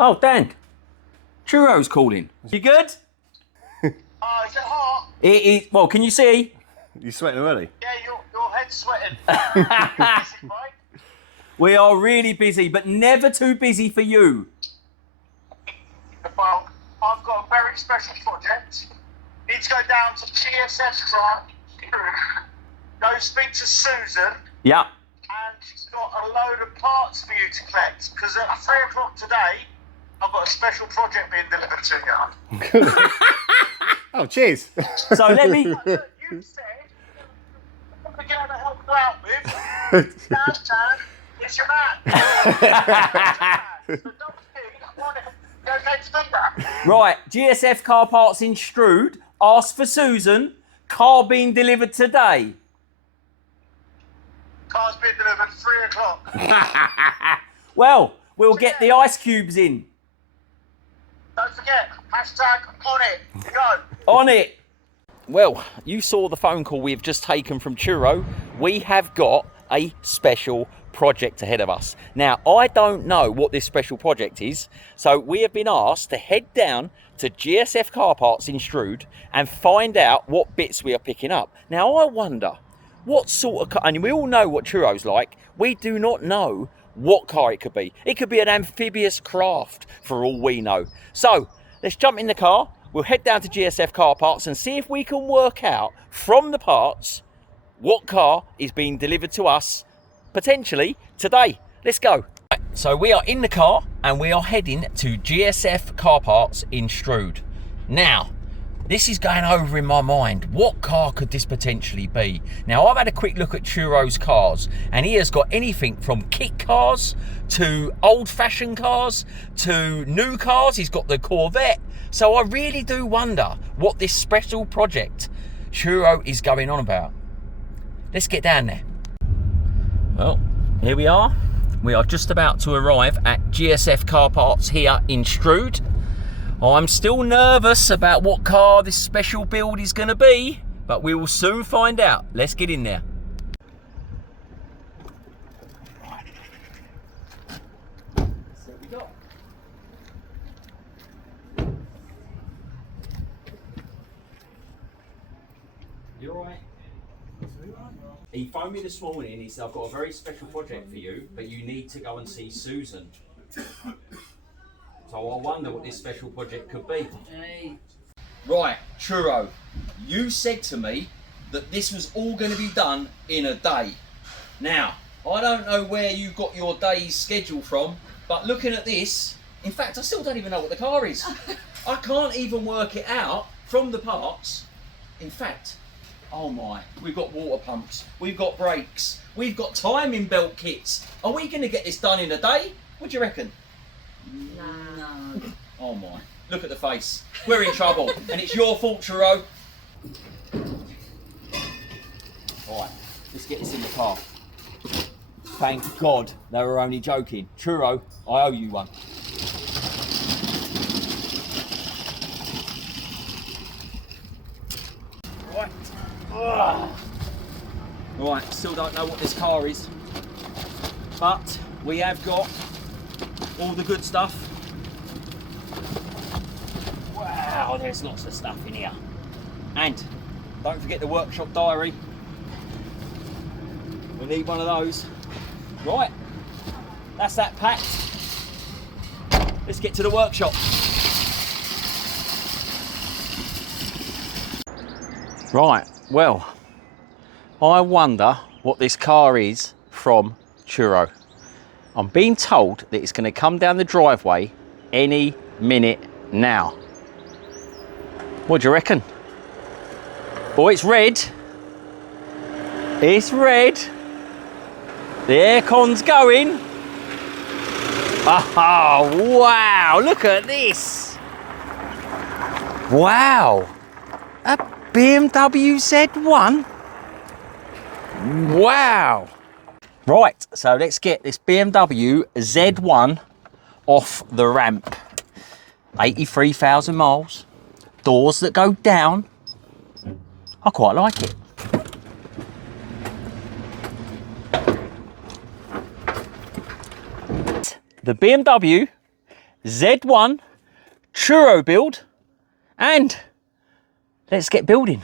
Oh, Dan. Ciro's calling. You good? Oh, is it hot? It is. Well, can you see? You sweating already? Yeah, your head's sweating. Busy, mate. We are really busy, but never too busy for you. Well, I've got a very special project. Need to go down to GSF Car Strood, go speak to Susan, Yeah. and she's got a load of parts for you to collect. Because at 3 o'clock today, I've got a special project being delivered to you. Oh, cheers. So let me. You said I'm going to help you out with. Dan, it's your man. So don't think I want it. Okay to do that. Right, GSF Car Parts in Strood. Ask for Susan. Car being delivered today. Car's being delivered 3 o'clock. Well, we'll get the ice cubes in. Don't forget, hashtag on it. Go. On it. Well, you saw the phone call we've just taken from Ciro. We have got a special project ahead of us. Now, I don't know what this special project is, so we have been asked to head down to GSF Car Parts in Strood and find out what bits we are picking up. Now, I wonder what sort of car, and we all know what Ciro's like, we do not know what car it could be. It could be an amphibious craft for all we know. So, let's jump in the car, we'll head down to GSF Car Parts and see if we can work out from the parts what car is being delivered to us potentially today. Let's go. Right, so we are in the car and we are heading to GSF Car Parts in Strood. Now, this is going over in my mind. What car could this potentially be? Now, I've had a quick look at Ciro's cars and he has got anything from kit cars to old-fashioned cars to new cars. He's got the Corvette. So I really do wonder what this special project Ciro is going on about. Let's get down there. Well, here we are. We are just about to arrive at GSF Car Parts here in Strood. I'm still nervous about what car this special build is going to be, but we will soon find out. Let's get in there. So we got. You all right? He phoned me this morning and he said, I've got a very special project for you, but you need to go and see Susan. So I wonder what this special project could be. Hey. Right, Ciro, you said to me that this was all going to be done in a day. Now, I don't know where you got your day's schedule from, but looking at this, in fact, I still don't even know what the car is. I can't even work it out from the parts. In fact, oh my, we've got water pumps, we've got brakes, we've got timing belt kits. Are we going to get this done in a day? What do you reckon? No. Oh my, look at the face. We're in trouble, and it's your fault, Ciro. Alright, let's get this in the car. Thank God they were only joking. Ciro, I owe you one. Right. Right, still don't know what this car is, but we have got all the good stuff. Wow, there's lots of stuff in here. And don't forget the workshop diary. We need one of those. Right, that's that packed. Let's get to the workshop. Right, well, I wonder what this car is from Ciro. I'm being told that it's going to come down the driveway any minute now. What do you reckon? Oh, it's red. It's red. The aircon's going. Oh, wow, look at this. Wow, a BMW Z1. Wow. Right, so let's get this BMW Z1 off the ramp. 83,000 miles, doors that go down. I quite like it. The BMW Z1 Ciro build, and let's get building.